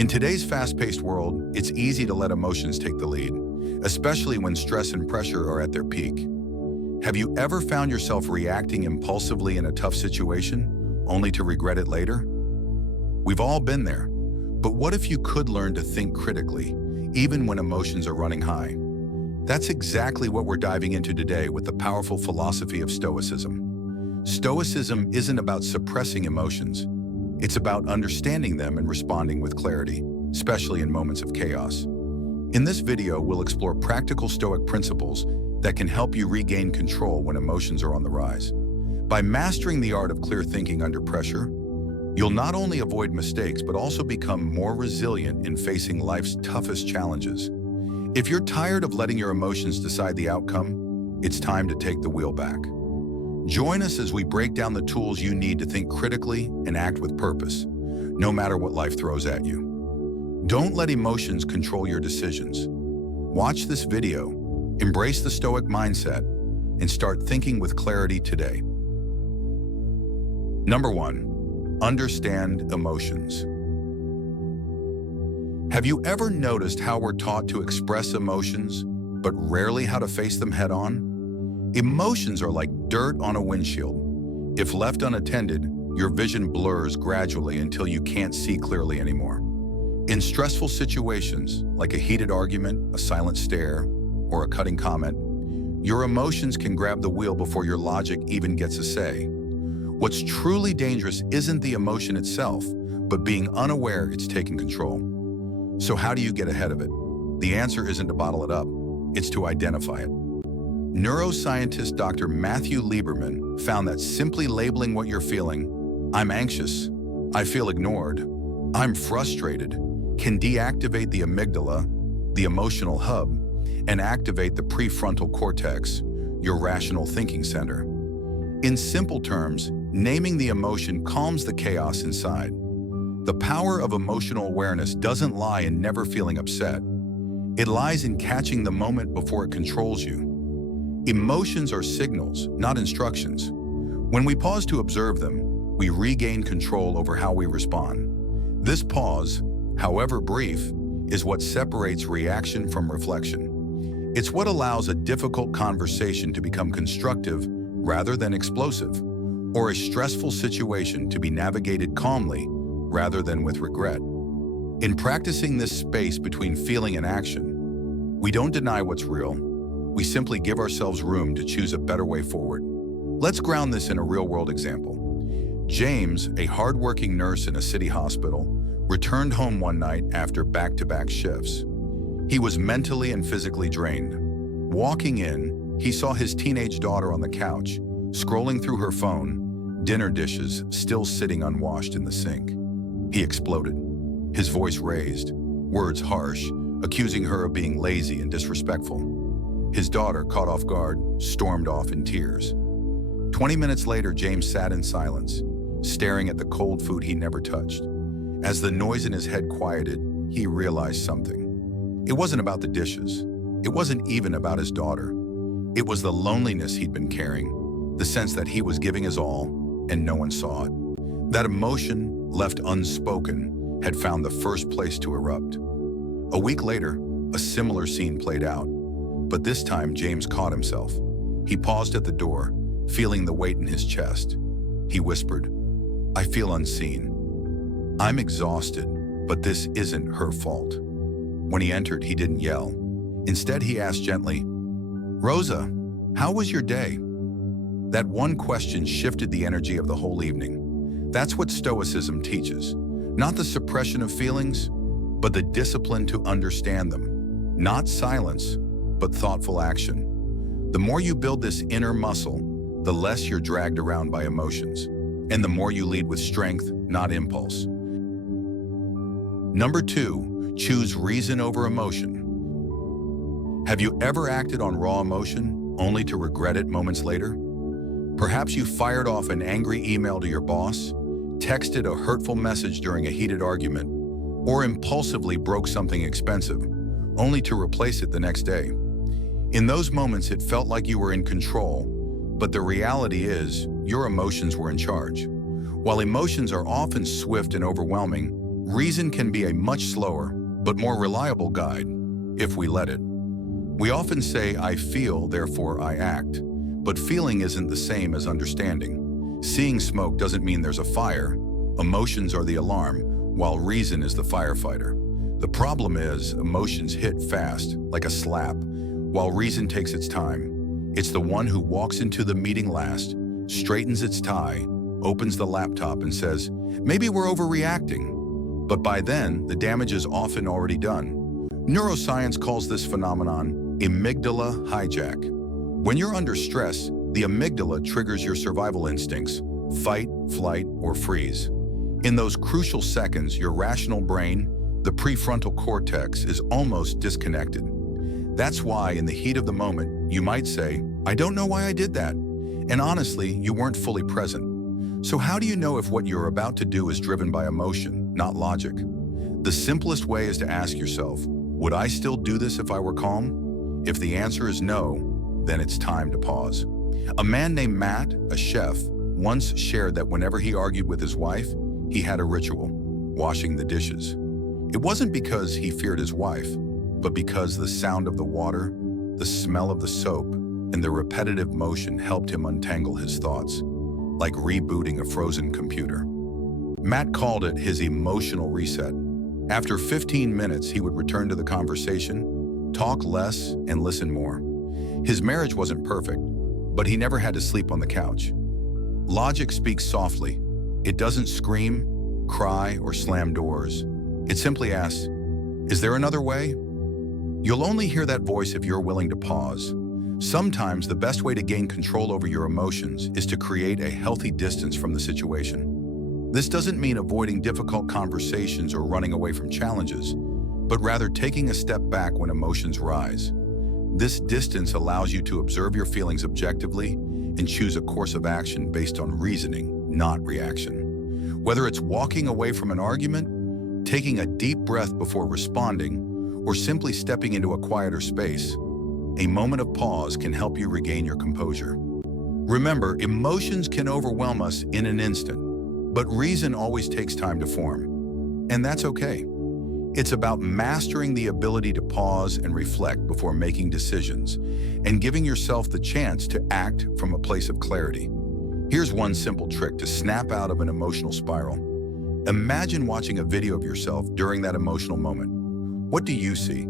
In today's fast-paced world, it's easy to let emotions take the lead, especially when stress and pressure are at their peak. Have you ever found yourself reacting impulsively in a tough situation, only to regret it later? We've all been there, but what if you could learn to think critically, even when emotions are running high? That's exactly what we're diving into today with the powerful philosophy of Stoicism. Stoicism isn't about suppressing emotions. It's about understanding them and responding with clarity, especially in moments of chaos. In this video, we'll explore practical Stoic principles that can help you regain control when emotions are on the rise. By mastering the art of clear thinking under pressure, you'll not only avoid mistakes, but also become more resilient in facing life's toughest challenges. If you're tired of letting your emotions decide the outcome, it's time to take the wheel back. Join us as we break down the tools you need to think critically and act with purpose, no matter what life throws at you. Don't let emotions control your decisions. Watch this video, embrace the Stoic mindset, and start thinking with clarity today. Number 1, understand emotions. Have you ever noticed how we're taught to express emotions, but rarely how to face them head-on? Emotions are like dirt on a windshield. If left unattended, your vision blurs gradually until you can't see clearly anymore. In stressful situations, like a heated argument, a silent stare, or a cutting comment, your emotions can grab the wheel before your logic even gets a say. What's truly dangerous isn't the emotion itself, but being unaware it's taking control. So how do you get ahead of it? The answer isn't to bottle it up, it's to identify it. Neuroscientist Dr. Matthew Lieberman found that simply labeling what you're feeling, I'm anxious, I feel ignored, I'm frustrated, can deactivate the amygdala, the emotional hub, and activate the prefrontal cortex, your rational thinking center. In simple terms, naming the emotion calms the chaos inside. The power of emotional awareness doesn't lie in never feeling upset. It lies in catching the moment before it controls you. Emotions are signals, not instructions. When we pause to observe them, we regain control over how we respond. This pause, however brief, is what separates reaction from reflection. It's what allows a difficult conversation to become constructive rather than explosive, or a stressful situation to be navigated calmly rather than with regret. In practicing this space between feeling and action, we don't deny what's real. We simply give ourselves room to choose a better way forward. Let's ground this in a real-world example. James, a hard-working nurse in a city hospital, returned home one night after back-to-back shifts. He was mentally and physically drained. Walking in, he saw his teenage daughter on the couch, scrolling through her phone, dinner dishes still sitting unwashed in the sink. He exploded, his voice raised, words harsh, accusing her of being lazy and disrespectful. His daughter, caught off guard, stormed off in tears. 20 minutes later, James sat in silence, staring at the cold food he never touched. As the noise in his head quieted, he realized something. It wasn't about the dishes. It wasn't even about his daughter. It was the loneliness he'd been carrying, the sense that he was giving his all and no one saw it. That emotion, left unspoken, had found the first place to erupt. A week later, a similar scene played out, but this time James caught himself. He paused at the door, feeling the weight in his chest. He whispered, "I feel unseen. I'm exhausted, but this isn't her fault." When he entered, he didn't yell. Instead, he asked gently, "Rosa, how was your day?" That one question shifted the energy of the whole evening. That's what Stoicism teaches. Not the suppression of feelings, but the discipline to understand them. Not silence, but thoughtful action. The more you build this inner muscle, the less you're dragged around by emotions, and the more you lead with strength, not impulse. Number 2, choose reason over emotion. Have you ever acted on raw emotion, only to regret it moments later? Perhaps you fired off an angry email to your boss, texted a hurtful message during a heated argument, or impulsively broke something expensive, only to replace it the next day. In those moments, it felt like you were in control, but the reality is, your emotions were in charge. While emotions are often swift and overwhelming, Reason can be a much slower, but more reliable guide, if we let it. We often say, I feel, therefore I act. But feeling isn't the same as understanding. Seeing smoke doesn't mean there's a fire. Emotions are the alarm, while reason is the firefighter. The problem is, emotions hit fast, like a slap, while reason takes its time. It's the one who walks into the meeting last, straightens its tie, opens the laptop and says, maybe we're overreacting. But by then, the damage is often already done. Neuroscience calls this phenomenon amygdala hijack. When you're under stress, the amygdala triggers your survival instincts, fight, flight, or freeze. In those crucial seconds, your rational brain, the prefrontal cortex, is almost disconnected. That's why, in the heat of the moment, you might say, I don't know why I did that. And honestly, you weren't fully present. So how do you know if what you're about to do is driven by emotion, not logic? The simplest way is to ask yourself, would I still do this if I were calm? If the answer is no, then it's time to pause. A man named Matt, a chef, once shared that whenever he argued with his wife, he had a ritual, washing the dishes. It wasn't because he feared his wife, but because the sound of the water, the smell of the soap, and the repetitive motion helped him untangle his thoughts, like rebooting a frozen computer. Matt called it his emotional reset. After 15 minutes, he would return to the conversation, talk less, and listen more. His marriage wasn't perfect, but he never had to sleep on the couch. Logic speaks softly. It doesn't scream, cry, or slam doors. It simply asks, is there another way? You'll only hear that voice if you're willing to pause. Sometimes the best way to gain control over your emotions is to create a healthy distance from the situation. This doesn't mean avoiding difficult conversations or running away from challenges, but rather taking a step back when emotions rise. This distance allows you to observe your feelings objectively and choose a course of action based on reasoning, not reaction. Whether it's walking away from an argument, taking a deep breath before responding, or simply stepping into a quieter space, a moment of pause can help you regain your composure. Remember, emotions can overwhelm us in an instant, but reason always takes time to form, and that's okay. It's about mastering the ability to pause and reflect before making decisions and giving yourself the chance to act from a place of clarity. Here's one simple trick to snap out of an emotional spiral. Imagine watching a video of yourself during that emotional moment. What do you see?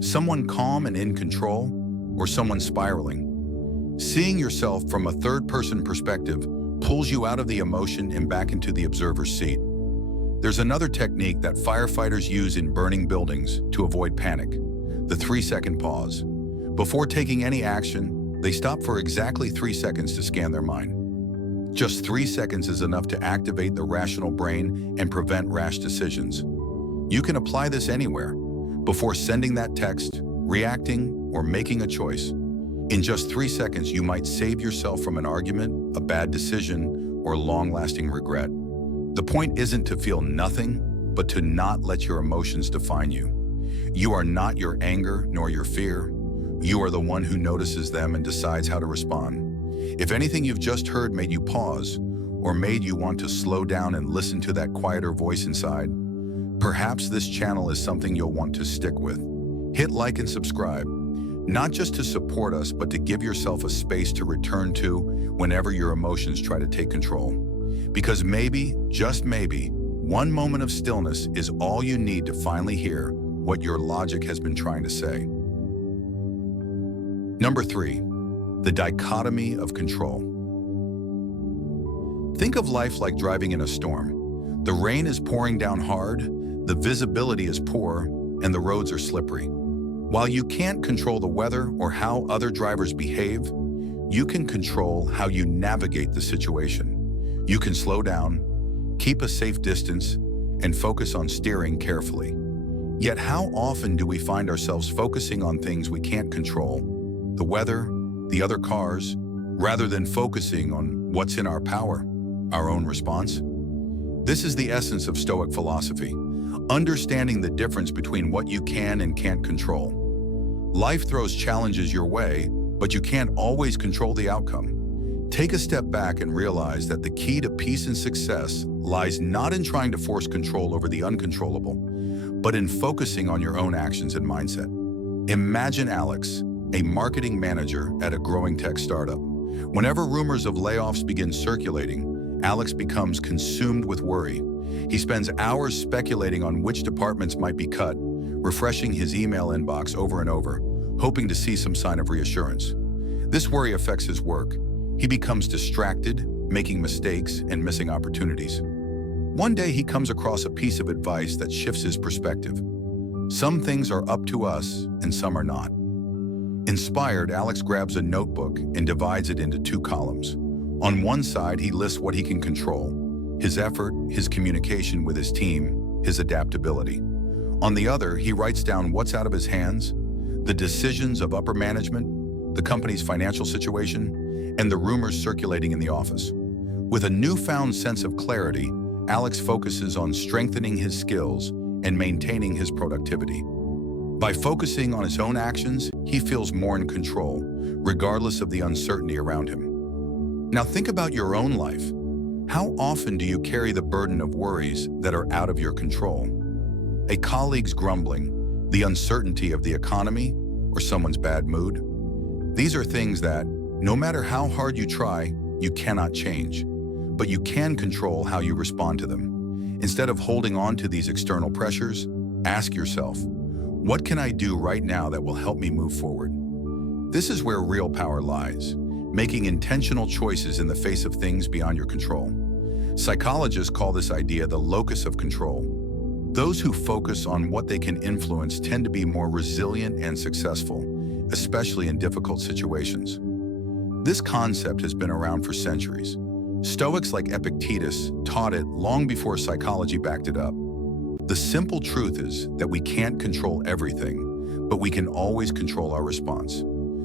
Someone calm and in control, or someone spiraling? Seeing yourself from a third-person perspective pulls you out of the emotion and back into the observer's seat. There's another technique that firefighters use in burning buildings to avoid panic, the 3-second pause. Before taking any action, they stop for exactly 3 seconds to scan their mind. Just 3 seconds is enough to activate the rational brain and prevent rash decisions. You can apply this anywhere, before sending that text, reacting, or making a choice. In just 3 seconds, you might save yourself from an argument, a bad decision, or long-lasting regret. The point isn't to feel nothing, but to not let your emotions define you. You are not your anger nor your fear. You are the one who notices them and decides how to respond. If anything you've just heard made you pause, or made you want to slow down and listen to that quieter voice inside, perhaps this channel is something you'll want to stick with. Hit like and subscribe, not just to support us, but to give yourself a space to return to whenever your emotions try to take control. Because maybe, just maybe, one moment of stillness is all you need to finally hear what your logic has been trying to say. Number 3, the dichotomy of control. Think of life like driving in a storm. The rain is pouring down hard, the visibility is poor, and the roads are slippery. While you can't control the weather or how other drivers behave, you can control how you navigate the situation. You can slow down, keep a safe distance, and focus on steering carefully. Yet how often do we find ourselves focusing on things we can't control, the weather, the other cars, rather than focusing on what's in our power, our own response? This is the essence of Stoic philosophy, understanding the difference between what you can and can't control. Life throws challenges your way, but you can't always control the outcome. Take a step back and realize that the key to peace and success lies not in trying to force control over the uncontrollable, but in focusing on your own actions and mindset. Imagine Alex, a marketing manager at a growing tech startup. Whenever rumors of layoffs begin circulating, Alex becomes consumed with worry. He spends hours speculating on which departments might be cut, refreshing his email inbox over and over, hoping to see some sign of reassurance. This worry affects his work. He becomes distracted, making mistakes and missing opportunities. One day he comes across a piece of advice that shifts his perspective. Some things are up to us and some are not. Inspired, Alex grabs a notebook and divides it into 2 columns. On one side, he lists what he can control: his effort, his communication with his team, his adaptability. On the other, he writes down what's out of his hands: the decisions of upper management, the company's financial situation, and the rumors circulating in the office. With a newfound sense of clarity, Alex focuses on strengthening his skills and maintaining his productivity. By focusing on his own actions, he feels more in control, regardless of the uncertainty around him. Now think about your own life. How often do you carry the burden of worries that are out of your control? A colleague's grumbling, the uncertainty of the economy, or someone's bad mood? These are things that, no matter how hard you try, you cannot change, but you can control how you respond to them. Instead of holding on to these external pressures, ask yourself, what can I do right now that will help me move forward? This is where real power lies, making intentional choices in the face of things beyond your control. Psychologists call this idea the locus of control. Those who focus on what they can influence tend to be more resilient and successful, especially in difficult situations. This concept has been around for centuries. Stoics like Epictetus taught it long before psychology backed it up. The simple truth is that we can't control everything, but we can always control our response.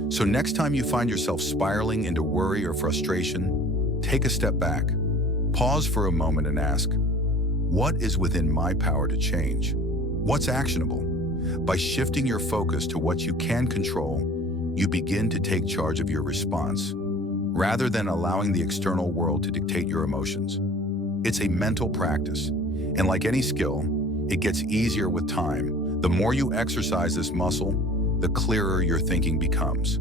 So next time you find yourself spiraling into worry or frustration, take a step back, pause for a moment and ask, what is within my power to change? What's actionable? By shifting your focus to what you can control, you begin to take charge of your response, rather than allowing the external world to dictate your emotions. It's a mental practice, and like any skill, it gets easier with time. The more you exercise this muscle, the clearer your thinking becomes.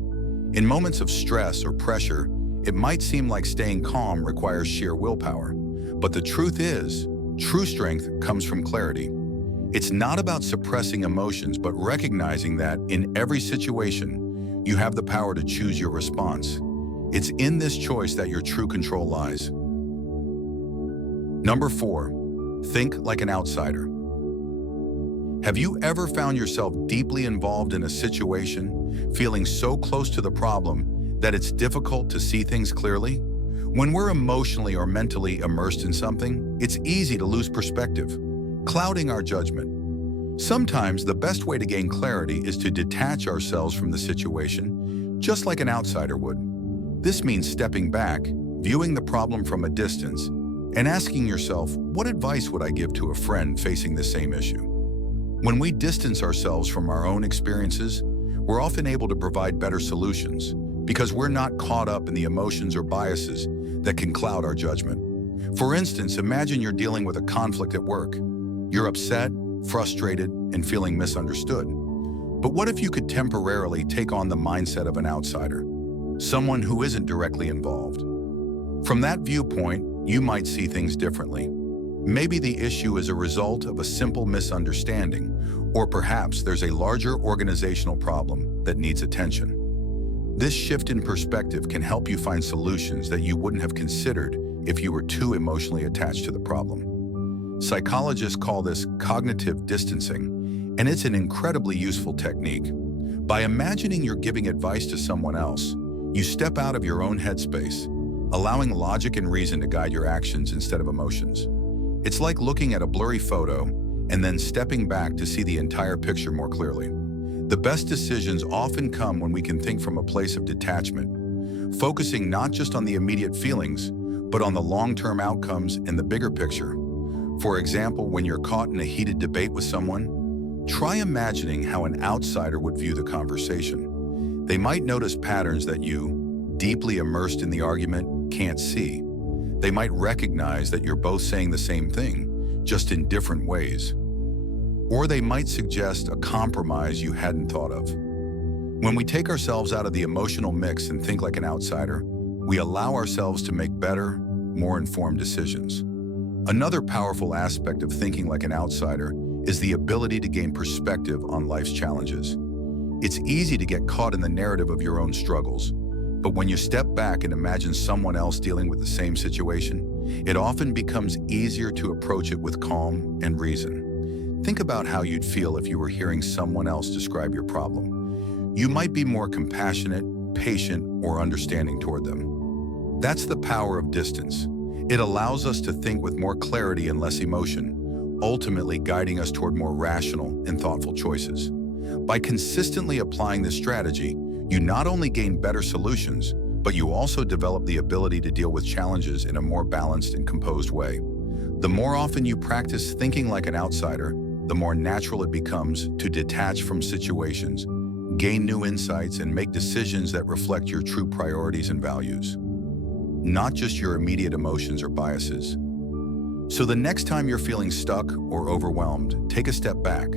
In moments of stress or pressure, it might seem like staying calm requires sheer willpower, but the truth is, true strength comes from clarity. It's not about suppressing emotions, but recognizing that in every situation, you have the power to choose your response. It's in this choice that your true control lies. Number 4, think like an outsider. Have you ever found yourself deeply involved in a situation, feeling so close to the problem that it's difficult to see things clearly? When we're emotionally or mentally immersed in something, it's easy to lose perspective, clouding our judgment. Sometimes the best way to gain clarity is to detach ourselves from the situation, just like an outsider would. This means stepping back, viewing the problem from a distance, and asking yourself, what advice would I give to a friend facing the same issue? When we distance ourselves from our own experiences, we're often able to provide better solutions because we're not caught up in the emotions or biases that can cloud our judgment. For instance, imagine you're dealing with a conflict at work. You're upset, frustrated, and feeling misunderstood. But what if you could temporarily take on the mindset of an outsider, someone who isn't directly involved? From that viewpoint, you might see things differently. Maybe the issue is a result of a simple misunderstanding, or perhaps there's a larger organizational problem that needs attention. This shift in perspective can help you find solutions that you wouldn't have considered if you were too emotionally attached to the problem. Psychologists call this cognitive distancing, and it's an incredibly useful technique. By imagining you're giving advice to someone else, you step out of your own headspace, allowing logic and reason to guide your actions instead of emotions. It's like looking at a blurry photo and then stepping back to see the entire picture more clearly. The best decisions often come when we can think from a place of detachment, focusing not just on the immediate feelings, but on the long-term outcomes and the bigger picture. For example, when you're caught in a heated debate with someone, try imagining how an outsider would view the conversation. They might notice patterns that you, deeply immersed in the argument, can't see. They might recognize that you're both saying the same thing, just in different ways. Or they might suggest a compromise you hadn't thought of. When we take ourselves out of the emotional mix and think like an outsider, we allow ourselves to make better, more informed decisions. Another powerful aspect of thinking like an outsider is the ability to gain perspective on life's challenges. It's easy to get caught in the narrative of your own struggles, but when you step back and imagine someone else dealing with the same situation, it often becomes easier to approach it with calm and reason. Think about how you'd feel if you were hearing someone else describe your problem. You might be more compassionate, patient, or understanding toward them. That's the power of distance. It allows us to think with more clarity and less emotion, ultimately guiding us toward more rational and thoughtful choices. By consistently applying this strategy, you not only gain better solutions, but you also develop the ability to deal with challenges in a more balanced and composed way. The more often you practice thinking like an outsider, the more natural it becomes to detach from situations, gain new insights, and make decisions that reflect your true priorities and values, not just your immediate emotions or biases. So the next time you're feeling stuck or overwhelmed, take a step back.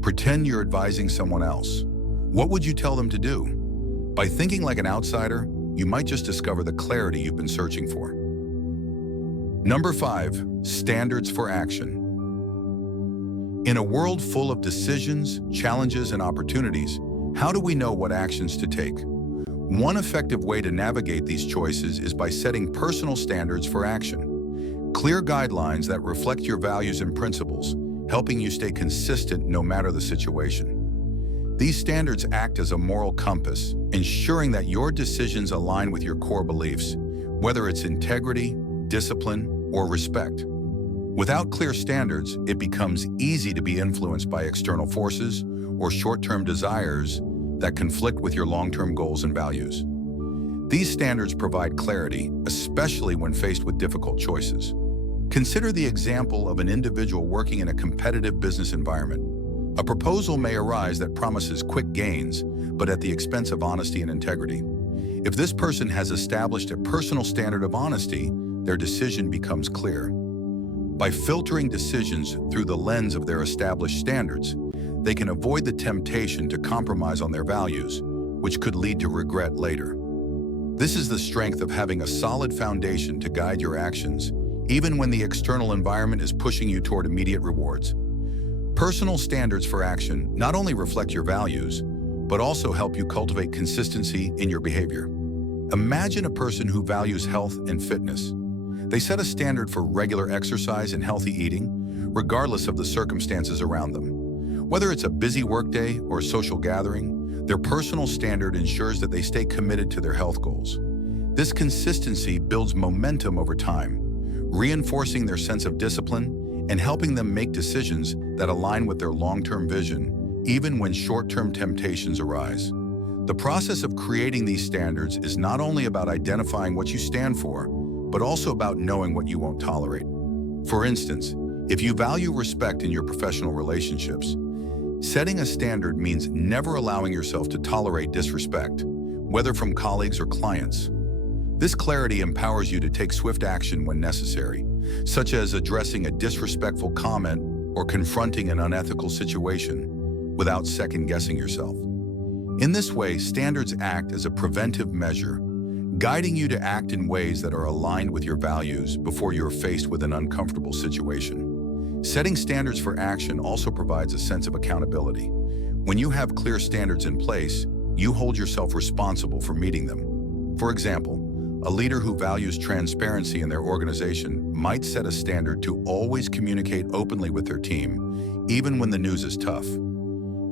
Pretend you're advising someone else. What would you tell them to do? By thinking like an outsider, you might just discover the clarity you've been searching for. Number 5, standards for action. In a world full of decisions, challenges, and opportunities, how do we know what actions to take? One effective way to navigate these choices is by setting personal standards for action. Clear guidelines that reflect your values and principles, helping you stay consistent no matter the situation. These standards act as a moral compass, ensuring that your decisions align with your core beliefs, whether it's integrity, discipline, or respect. Without clear standards, it becomes easy to be influenced by external forces or short-term desires that conflict with your long-term goals and values. These standards provide clarity, especially when faced with difficult choices. Consider the example of an individual working in a competitive business environment. A proposal may arise that promises quick gains, but at the expense of honesty and integrity. If this person has established a personal standard of honesty, their decision becomes clear. By filtering decisions through the lens of their established standards, they can avoid the temptation to compromise on their values, which could lead to regret later. This is the strength of having a solid foundation to guide your actions, even when the external environment is pushing you toward immediate rewards. Personal standards for action not only reflect your values, but also help you cultivate consistency in your behavior. Imagine a person who values health and fitness. They set a standard for regular exercise and healthy eating, regardless of the circumstances around them. Whether it's a busy workday or a social gathering, their personal standard ensures that they stay committed to their health goals. This consistency builds momentum over time, reinforcing their sense of discipline and helping them make decisions that align with their long-term vision, even when short-term temptations arise. The process of creating these standards is not only about identifying what you stand for, but also about knowing what you won't tolerate. For instance, if you value respect in your professional relationships, setting a standard means never allowing yourself to tolerate disrespect, whether from colleagues or clients. This clarity empowers you to take swift action when necessary, such as addressing a disrespectful comment or confronting an unethical situation without second-guessing yourself. In this way, standards act as a preventive measure, guiding you to act in ways that are aligned with your values before you're faced with an uncomfortable situation. Setting standards for action also provides a sense of accountability. When you have clear standards in place, you hold yourself responsible for meeting them. For example, a leader who values transparency in their organization might set a standard to always communicate openly with their team, even when the news is tough.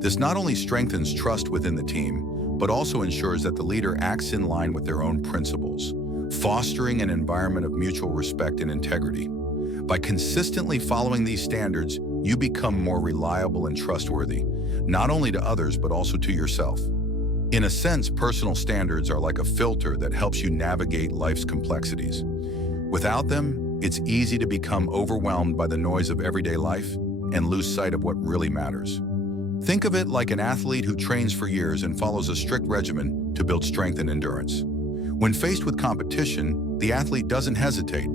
This not only strengthens trust within the team, but also ensures that the leader acts in line with their own principles, fostering an environment of mutual respect and integrity. By consistently following these standards, you become more reliable and trustworthy, not only to others, but also to yourself. In a sense, personal standards are like a filter that helps you navigate life's complexities. Without them, it's easy to become overwhelmed by the noise of everyday life and lose sight of what really matters. Think of it like an athlete who trains for years and follows a strict regimen to build strength and endurance. When faced with competition, the athlete doesn't hesitate.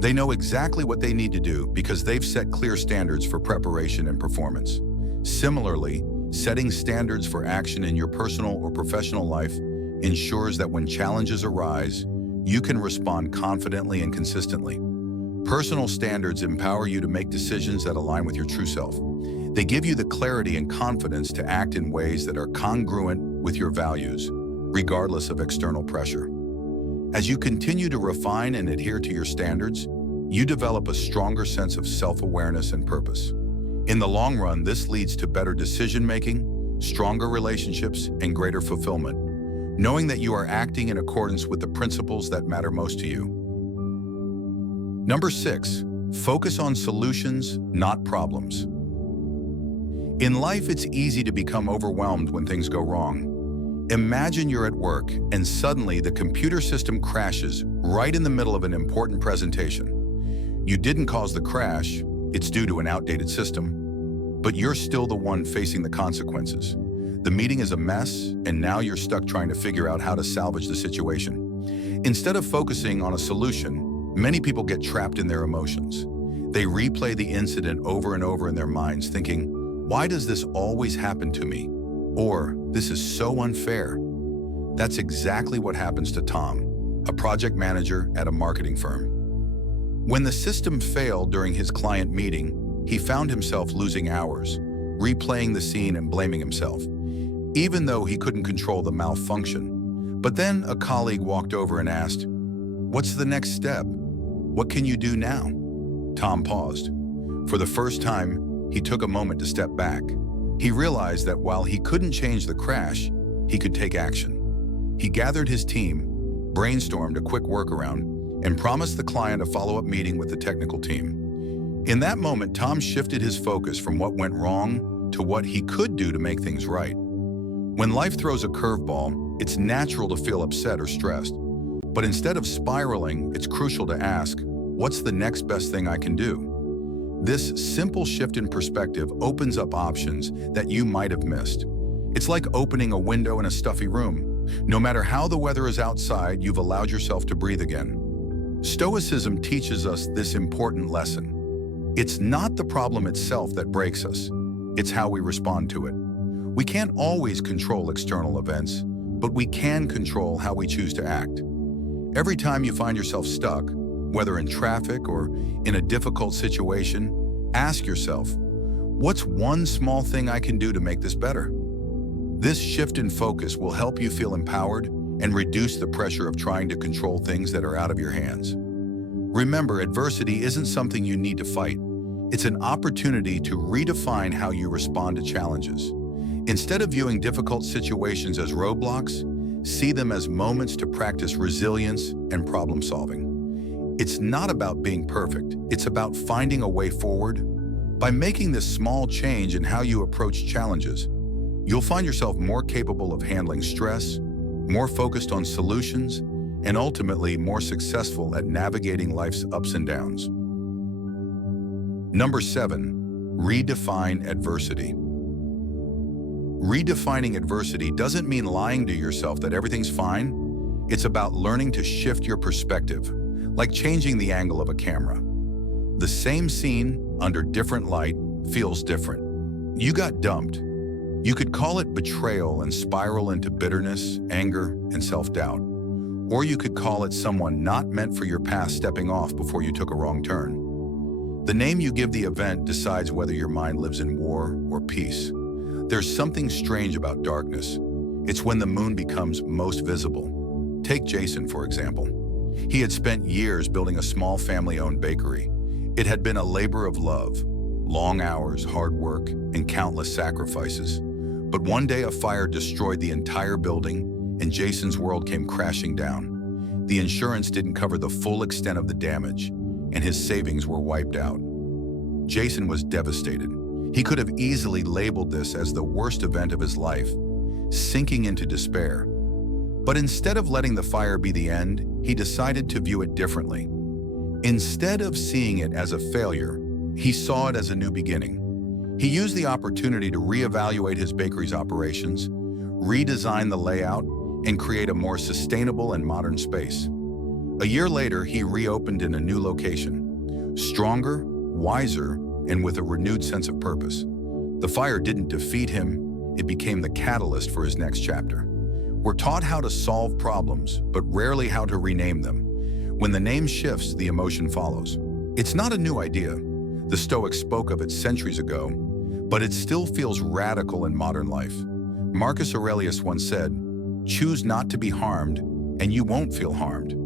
They know exactly what they need to do because they've set clear standards for preparation and performance. Similarly, setting standards for action in your personal or professional life ensures that when challenges arise, you can respond confidently and consistently. Personal standards empower you to make decisions that align with your true self. They give you the clarity and confidence to act in ways that are congruent with your values, regardless of external pressure. As you continue to refine and adhere to your standards, you develop a stronger sense of self-awareness and purpose. In the long run, this leads to better decision-making, stronger relationships, and greater fulfillment, knowing that you are acting in accordance with the principles that matter most to you. Number 6, focus on solutions, not problems. In life, it's easy to become overwhelmed when things go wrong. Imagine you're at work and suddenly the computer system crashes right in the middle of an important presentation. You didn't cause the crash, it's due to an outdated system, but you're still the one facing the consequences. The meeting is a mess, and now you're stuck trying to figure out how to salvage the situation. Instead of focusing on a solution, many people get trapped in their emotions. They replay the incident over and over in their minds, thinking, "Why does this always happen to me?" Or, "This is so unfair." That's exactly what happens to Tom, a project manager at a marketing firm. When the system failed during his client meeting, he found himself losing hours, replaying the scene and blaming himself, even though he couldn't control the malfunction. But then a colleague walked over and asked, "What's the next step? What can you do now?" Tom paused. For the first time, he took a moment to step back. He realized that while he couldn't change the crash, he could take action. He gathered his team, brainstormed a quick workaround, and promised the client a follow-up meeting with the technical team. In that moment, Tom shifted his focus from what went wrong to what he could do to make things right. When life throws a curveball, it's natural to feel upset or stressed. But instead of spiraling, it's crucial to ask, what's the next best thing I can do? This simple shift in perspective opens up options that you might have missed. It's like opening a window in a stuffy room. No matter how the weather is outside, you've allowed yourself to breathe again. Stoicism teaches us this important lesson. It's not the problem itself that breaks us. It's how we respond to it. We can't always control external events, but we can control how we choose to act. Every time you find yourself stuck, whether in traffic or in a difficult situation, ask yourself, what's one small thing I can do to make this better? This shift in focus will help you feel empowered and reduce the pressure of trying to control things that are out of your hands. Remember, adversity isn't something you need to fight. It's an opportunity to redefine how you respond to challenges. Instead of viewing difficult situations as roadblocks, see them as moments to practice resilience and problem solving. It's not about being perfect, it's about finding a way forward. By making this small change in how you approach challenges, you'll find yourself more capable of handling stress, more focused on solutions, and ultimately more successful at navigating life's ups and downs. Number 7, redefine adversity. Redefining adversity doesn't mean lying to yourself that everything's fine. It's about learning to shift your perspective, like changing the angle of a camera. The same scene, under different light, feels different. You got dumped. You could call it betrayal and spiral into bitterness, anger, and self-doubt. Or you could call it someone not meant for your path stepping off before you took a wrong turn. The name you give the event decides whether your mind lives in war or peace. There's something strange about darkness. It's when the moon becomes most visible. Take Jason, for example. He had spent years building a small family-owned bakery. It had been a labor of love, long hours, hard work, and countless sacrifices. But one day a fire destroyed the entire building, and Jason's world came crashing down. The insurance didn't cover the full extent of the damage, and his savings were wiped out. Jason was devastated. He could have easily labeled this as the worst event of his life, sinking into despair. But instead of letting the fire be the end, he decided to view it differently. Instead of seeing it as a failure, he saw it as a new beginning. He used the opportunity to reevaluate his bakery's operations, redesign the layout, and create a more sustainable and modern space. A year later, he reopened in a new location, stronger, wiser, and with a renewed sense of purpose. The fire didn't defeat him, it became the catalyst for his next chapter. We're taught how to solve problems, but rarely how to rename them. When the name shifts, the emotion follows. It's not a new idea. The Stoics spoke of it centuries ago, but it still feels radical in modern life. Marcus Aurelius once said, "Choose not to be harmed, and you won't feel harmed.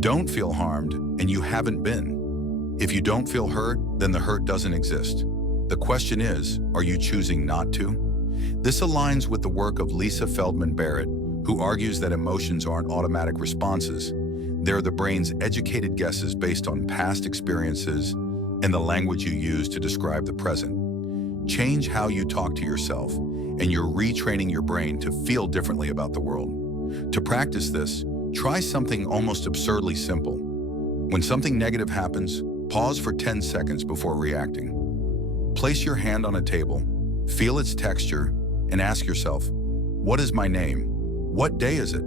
Don't feel harmed, and you haven't been. If you don't feel hurt, then the hurt doesn't exist." The question is, are you choosing not to? This aligns with the work of Lisa Feldman Barrett, who argues that emotions aren't automatic responses. They're the brain's educated guesses based on past experiences and the language you use to describe the present. Change how you talk to yourself, and you're retraining your brain to feel differently about the world. To practice this, try something almost absurdly simple. When something negative happens, pause for 10 seconds before reacting. Place your hand on a table, feel its texture, and ask yourself, what is my name? What day is it?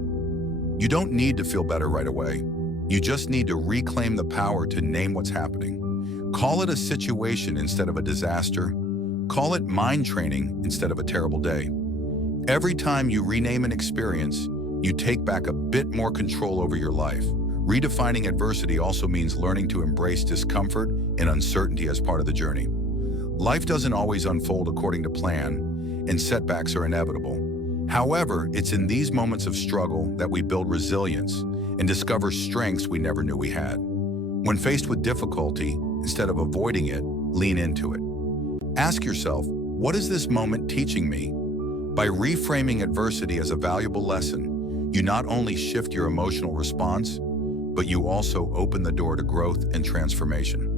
You don't need to feel better right away. You just need to reclaim the power to name what's happening. Call it a situation instead of a disaster. Call it mind training instead of a terrible day. Every time you rename an experience, you take back a bit more control over your life. Redefining adversity also means learning to embrace discomfort and uncertainty as part of the journey. Life doesn't always unfold according to plan, and setbacks are inevitable. However, it's in these moments of struggle that we build resilience and discover strengths we never knew we had. When faced with difficulty, instead of avoiding it, lean into it. Ask yourself, what is this moment teaching me? By reframing adversity as a valuable lesson, you not only shift your emotional response, but you also open the door to growth and transformation.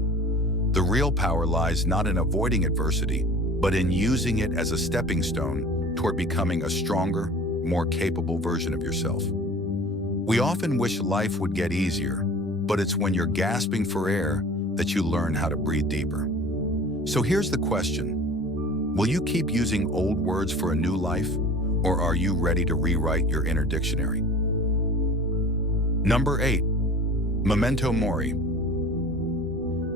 The real power lies not in avoiding adversity, but in using it as a stepping stone toward becoming a stronger, more capable version of yourself. We often wish life would get easier, but it's when you're gasping for air that you learn how to breathe deeper. So here's the question. Will you keep using old words for a new life, or are you ready to rewrite your inner dictionary? Number 8, memento mori.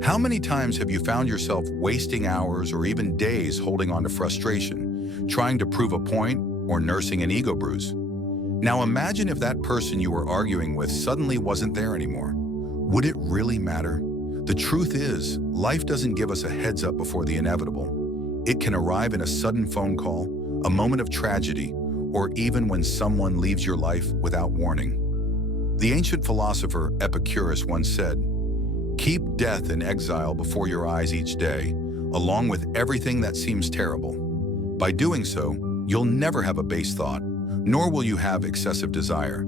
How many times have you found yourself wasting hours or even days holding on to frustration, trying to prove a point or nursing an ego bruise? Now imagine if that person you were arguing with suddenly wasn't there anymore. Would it really matter? The truth is, life doesn't give us a heads up before the inevitable. It can arrive in a sudden phone call, a moment of tragedy, or even when someone leaves your life without warning. The ancient philosopher Epicurus once said, "Keep death and exile before your eyes each day, along with everything that seems terrible. By doing so, you'll never have a base thought, nor will you have excessive desire."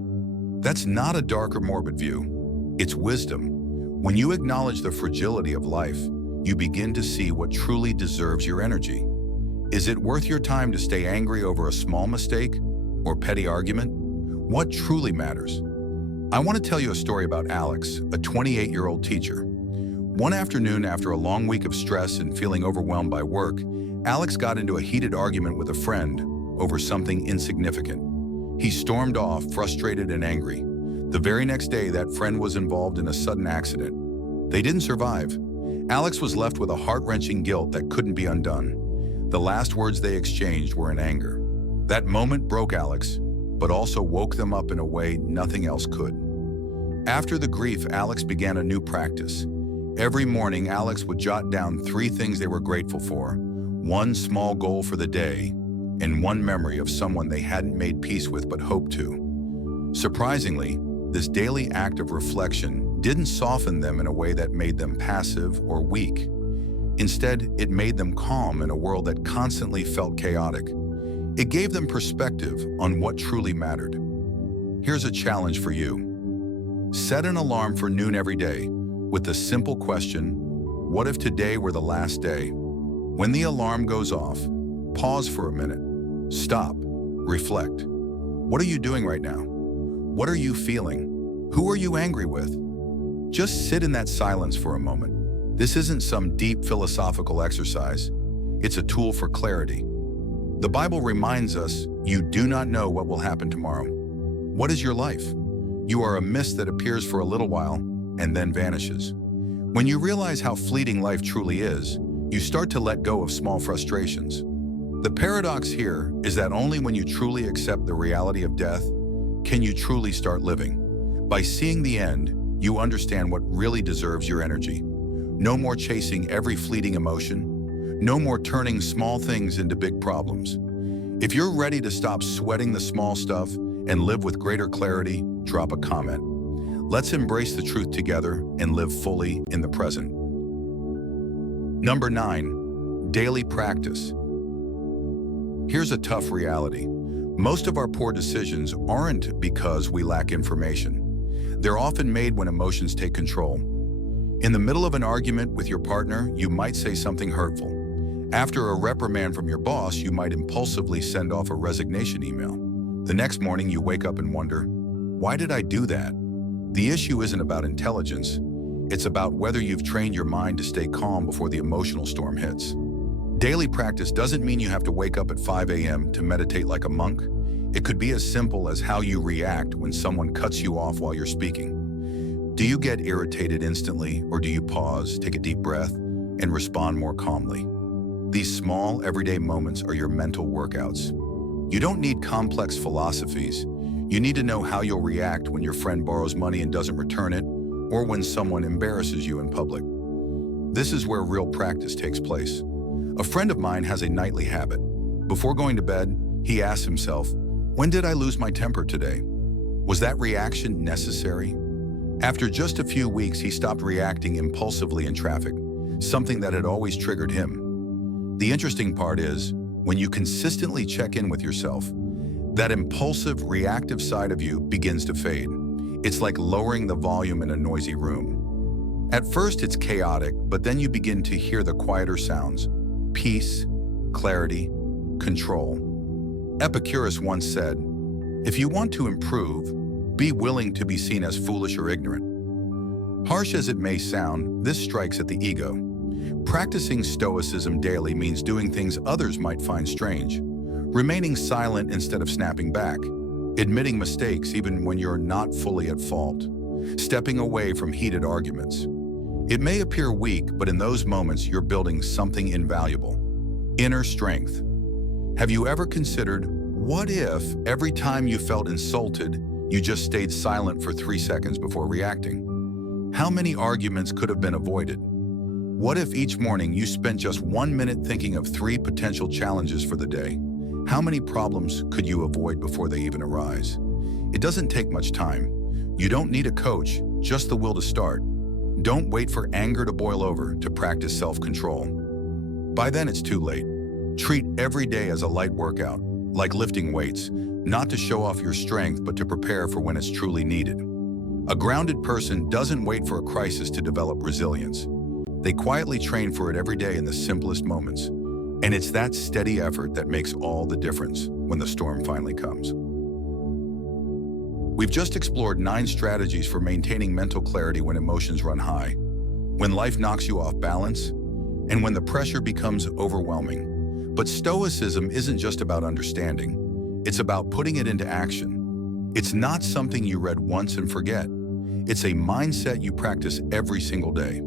That's not a dark or morbid view. It's wisdom. When you acknowledge the fragility of life, you begin to see what truly deserves your energy. Is it worth your time to stay angry over a small mistake or petty argument? What truly matters? I want to tell you a story about Alex, a 28-year-old teacher. One afternoon, after a long week of stress and feeling overwhelmed by work, Alex got into a heated argument with a friend over something insignificant. He stormed off, frustrated and angry. The very next day, that friend was involved in a sudden accident. They didn't survive. Alex was left with a heart-wrenching guilt that couldn't be undone. The last words they exchanged were in anger. That moment broke Alex, but also woke them up in a way nothing else could. After the grief, Alex began a new practice. Every morning, Alex would jot down 3 things they were grateful for, 1 small goal for the day, and 1 memory of someone they hadn't made peace with but hoped to. Surprisingly, this daily act of reflection didn't soften them in a way that made them passive or weak. Instead, it made them calm in a world that constantly felt chaotic. It gave them perspective on what truly mattered. Here's a challenge for you. Set an alarm for noon every day with the simple question, what if today were the last day? When the alarm goes off, pause for a minute. Stop. Reflect. What are you doing right now? What are you feeling? Who are you angry with? Just sit in that silence for a moment. This isn't some deep philosophical exercise. It's a tool for clarity. The Bible reminds us, you do not know what will happen tomorrow. What is your life? You are a mist that appears for a little while and then vanishes. When you realize how fleeting life truly is, you start to let go of small frustrations. The paradox here is that only when you truly accept the reality of death can you truly start living. By seeing the end, you understand what really deserves your energy. No more chasing every fleeting emotion. No more turning small things into big problems. If you're ready to stop sweating the small stuff and live with greater clarity, drop a comment. Let's embrace the truth together and live fully in the present. Number 9, daily practice. Here's a tough reality. Most of our poor decisions aren't because we lack information. They're often made when emotions take control. In the middle of an argument with your partner, you might say something hurtful. After a reprimand from your boss, you might impulsively send off a resignation email. The next morning, you wake up and wonder, why did I do that? The issue isn't about intelligence. It's about whether you've trained your mind to stay calm before the emotional storm hits. Daily practice doesn't mean you have to wake up at 5 a.m. to meditate like a monk. It could be as simple as how you react when someone cuts you off while you're speaking. Do you get irritated instantly, or do you pause, take a deep breath, and respond more calmly? These small, everyday moments are your mental workouts. You don't need complex philosophies. You need to know how you'll react when your friend borrows money and doesn't return it, or when someone embarrasses you in public. This is where real practice takes place. A friend of mine has a nightly habit. Before going to bed, he asks himself, when did I lose my temper today? Was that reaction necessary? After just a few weeks, he stopped reacting impulsively in traffic, something that had always triggered him. The interesting part is, when you consistently check in with yourself, that impulsive, reactive side of you begins to fade. It's like lowering the volume in a noisy room. At first, it's chaotic, but then you begin to hear the quieter sounds: peace, clarity, control. Epicurus once said, if you want to improve, be willing to be seen as foolish or ignorant. Harsh as it may sound, this strikes at the ego. Practicing Stoicism daily means doing things others might find strange, remaining silent instead of snapping back, admitting mistakes even when you're not fully at fault, stepping away from heated arguments. It may appear weak, but in those moments you're building something invaluable: inner strength. Have you ever considered, what if every time you felt insulted, you just stayed silent for 3 seconds before reacting? How many arguments could have been avoided? What if each morning you spent just 1 minute thinking of 3 potential challenges for the day? How many problems could you avoid before they even arise? It doesn't take much time. You don't need a coach, just the will to start. Don't wait for anger to boil over to practice self-control. By then, it's too late. Treat every day as a light workout, like lifting weights, not to show off your strength, but to prepare for when it's truly needed. A grounded person doesn't wait for a crisis to develop resilience. They quietly train for it every day in the simplest moments. And it's that steady effort that makes all the difference when the storm finally comes. We've just explored 9 strategies for maintaining mental clarity when emotions run high, when life knocks you off balance, and when the pressure becomes overwhelming. But Stoicism isn't just about understanding. It's about putting it into action. It's not something you read once and forget. It's a mindset you practice every single day.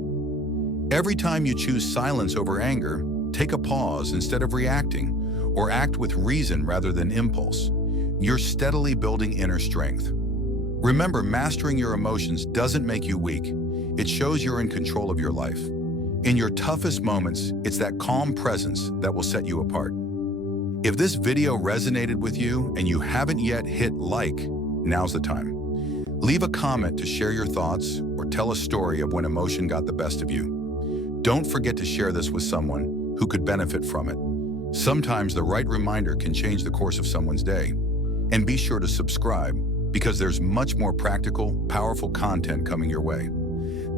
Every time you choose silence over anger, take a pause instead of reacting, or act with reason rather than impulse, you're steadily building inner strength. Remember, mastering your emotions doesn't make you weak. It shows you're in control of your life. In your toughest moments, it's that calm presence that will set you apart. If this video resonated with you and you haven't yet hit like, now's the time. Leave a comment to share your thoughts or tell a story of when emotion got the best of you. Don't forget to share this with someone who could benefit from it. Sometimes the right reminder can change the course of someone's day. And be sure to subscribe, because there's much more practical, powerful content coming your way.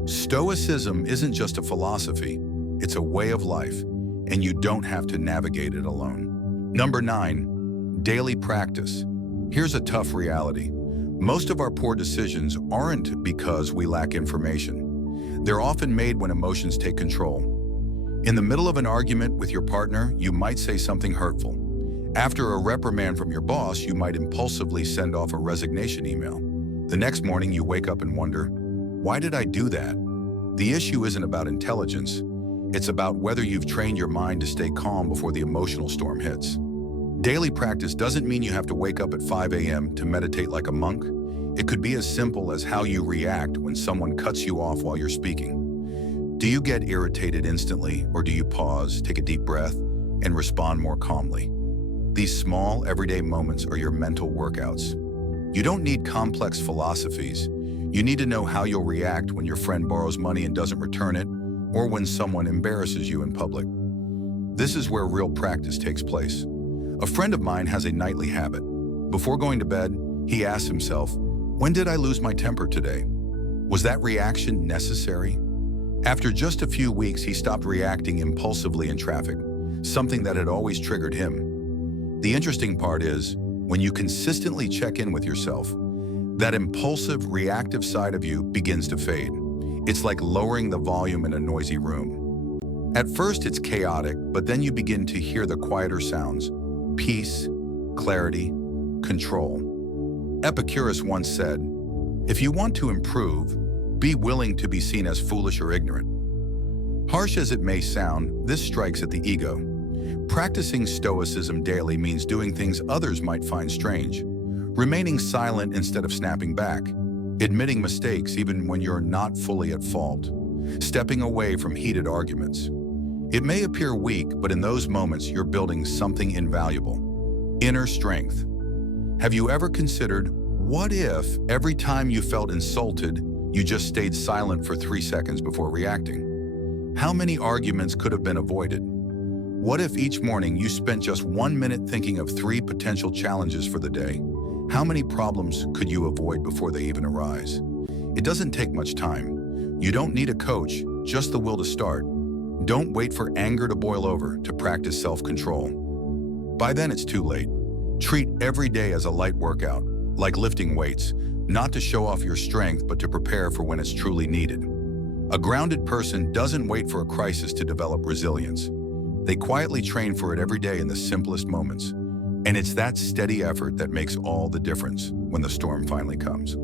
Stoicism isn't just a philosophy, it's a way of life, and you don't have to navigate it alone. Number 9, daily practice. Here's a tough reality. Most of our poor decisions aren't because we lack information. They're often made when emotions take control. In the middle of an argument with your partner, you might say something hurtful. After a reprimand from your boss, you might impulsively send off a resignation email. The next morning you wake up and wonder, why did I do that? The issue isn't about intelligence. It's about whether you've trained your mind to stay calm before the emotional storm hits. Daily practice doesn't mean you have to wake up at 5 a.m. to meditate like a monk. It could be as simple as how you react when someone cuts you off while you're speaking. Do you get irritated instantly, or do you pause, take a deep breath, and respond more calmly? These small, everyday moments are your mental workouts. You don't need complex philosophies. You need to know how you'll react when your friend borrows money and doesn't return it, or when someone embarrasses you in public. This is where real practice takes place. A friend of mine has a nightly habit. Before going to bed, he asks himself, when did I lose my temper today? Was that reaction necessary? After just a few weeks, he stopped reacting impulsively in traffic, something that had always triggered him. The interesting part is, when you consistently check in with yourself, that impulsive, reactive side of you begins to fade. It's like lowering the volume in a noisy room. At first, it's chaotic, but then you begin to hear the quieter sounds: peace, clarity, control. Epicurus once said, if you want to improve, be willing to be seen as foolish or ignorant. Harsh as it may sound, this strikes at the ego. Practicing Stoicism daily means doing things others might find strange, remaining silent instead of snapping back, admitting mistakes even when you're not fully at fault, stepping away from heated arguments. It may appear weak, but in those moments you're building something invaluable: inner strength. Have you ever considered, what if every time you felt insulted, you just stayed silent for 3 seconds before reacting? How many arguments could have been avoided? What if each morning you spent just 1 minute thinking of 3 potential challenges for the day? How many problems could you avoid before they even arise? It doesn't take much time. You don't need a coach, just the will to start. Don't wait for anger to boil over to practice self-control. By then it's too late. Treat every day as a light workout, like lifting weights, not to show off your strength, but to prepare for when it's truly needed. A grounded person doesn't wait for a crisis to develop resilience. They quietly train for it every day in the simplest moments. And it's that steady effort that makes all the difference when the storm finally comes.